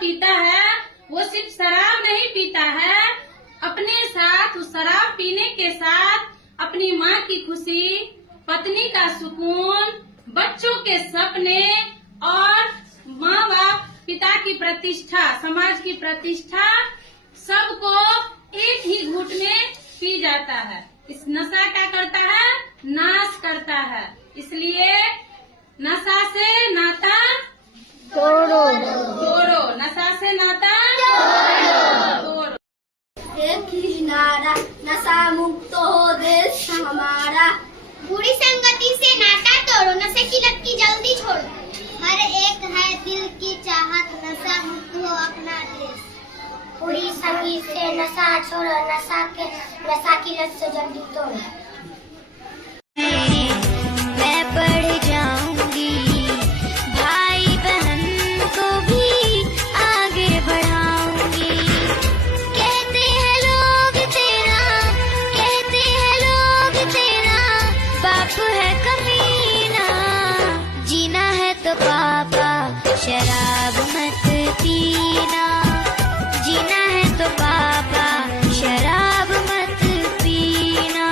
पीता है वो सिर्फ शराब नहीं पीता है, अपने साथ उस शराब पीने के साथ अपनी माँ की खुशी, पत्नी का सुकून, बच्चों के सपने और माँ बाप पिता की प्रतिष्ठा, समाज की प्रतिष्ठा सबको एक ही घूंट में पी जाता है। इस नशा क्या करता है? नाश करता है। इसलिए नशा से नाता तोड़ो, नशा से नाता तोड़ो। एक ही नारा, नशा मुक्त हो देश हमारा। बुरी संगति से नाता तोड़ो, नशे की लत की जल्दी छोड़ो। हर एक है दिल की चाहत, नशा मुक्त हो अपना देश। बुरी संगति से नशा छोड़ो, नशा की लत से जल्दी तोड़ो। मैं पढ़ जाऊंगी, भाई बहन को भी आगे बढ़ाऊंगी। कहते हैं लोग तेरा बाप है कमीना। जीना है तो पापा शराब मत पीना, जीना है तो पापा शराब मत पीना।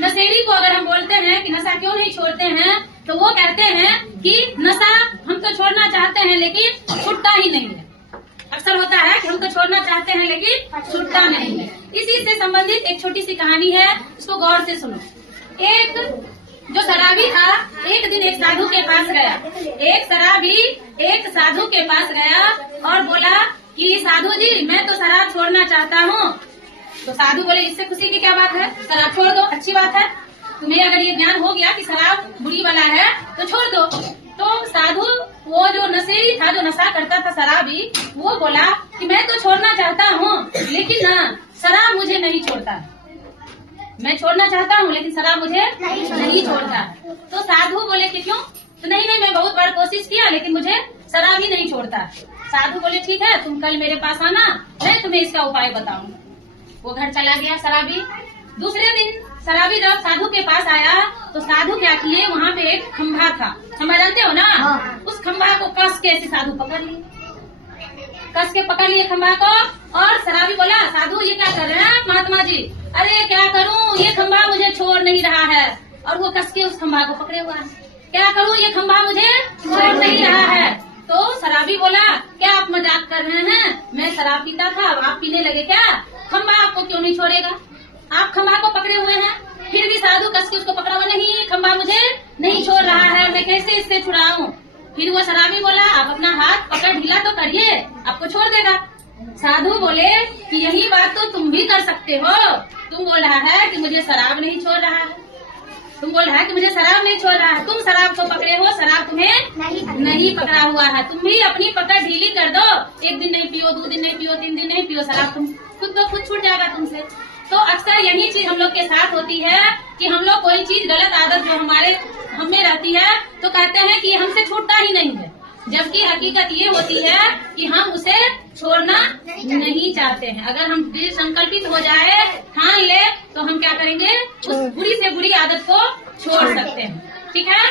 नशेड़ी को अगर हम बोलते हैं कि नशा क्यों नहीं छोड़ते हैं, तो वो कहते हैं कि नशा हम तो छोड़ना चाहते हैं लेकिन छूटता ही नहीं है। अक्सर होता है कि हम तो छोड़ना चाहते हैं लेकिन छूटता नहीं है। इसी से संबंधित एक छोटी सी कहानी है, उसको गौर से सुनो। एक जो शराबी था, एक दिन एक साधु के पास गया। एक शराबी एक साधु के पास गया और बोला कि साधु जी, मैं तो शराब छोड़ना चाहता हूँ। तो साधु बोले, इससे खुशी की क्या बात है, शराब छोड़ दो, अच्छी बात है। तुम्हें अगर ये ज्ञान हो गया कि शराब बुरी वाला है तो छोड़ दो। तो साधु, वो जो नशेड़ी था, जो नशा करता था शराबी, वो बोला कि मैं तो छोड़ना चाहता हूँ लेकिन ना शराब मुझे नहीं छोड़ता। मैं छोड़ना चाहता हूँ लेकिन शराब मुझे नहीं छोड़ता। तो साधु बोले कि क्यों? तो नहीं, मैं बहुत बार कोशिश किया लेकिन मुझे शराब ही नहीं छोड़ता। साधु बोले, ठीक है, तुम कल मेरे पास आना, मैं तुम्हें इसका उपाय बताऊंगा। वो घर चला गया शराबी। दूसरे दिन शराबी जब साधु के पास आया तो साधु क्या किए, वहाँ पे एक खंभा था, खंभा जानते हो ना? उस खंभा को कस के ऐसे साधु पकड़ लिए, कस के पकड़ लिए खंभा को। और शराबी बोला, साधु ये क्या कर रहे हैं महात्मा जी? अरे क्या करूँ, ये खंभा मुझे छोड़ नहीं रहा है। और वो कस के उस खंभा को पकड़े हुआ है। क्या करूँ, ये खंभा मुझे छोड़ नहीं रहा है। तो शराबी बोला, क्या आप मजाक कर रहे हैं? मैं शराब पीता था, आप पीने लगे क्या? खंभा आपको क्यों नहीं छोड़ेगा? आप खंभा को पकड़े हुए हैं। फिर भी साधु कस के उसको पकड़ा हुआ, नहीं, खंभा मुझे नहीं छोड़ रहा है, मैं कैसे इससे छुड़ाऊं? फिर वो शराबी बोला, आप अपना हाथ पकड़ ढीला तो करिए, आपको छोड़ देगा। साधु बोले कि यही बात तो तुम भी कर सकते हो। तुम बोल रहा है कि मुझे शराब नहीं छोड़ रहा है, तुम बोल रहा है कि मुझे शराब नहीं छोड़ रहा है। तुम शराब को पकड़े हो, शराब तुम्हें नहीं पकड़ा हुआ है। तुम भी अपनी पकड़ ढीली कर दो, एक दिन नहीं पियो, 2 दिन नहीं पियो, 3 दिन नहीं पियो, शराब तुम खुद ब खुद छूट जाएगा तुमसे। तो अक्सर यही चीज हम लोग के साथ होती है कि हम लोग कोई चीज, गलत आदत जो हम में रहती है तो कहते हैं कि हमसे छूटता ही नहीं है, जबकि हकीकत ये होती है कि हम उसे छोड़ना नहीं चाहते हैं। अगर हम दृढ़ संकल्पित हो जाए, ठान ले, तो हम क्या करेंगे, उस बुरी से बुरी आदत को छोड़ सकते हैं। ठीक है।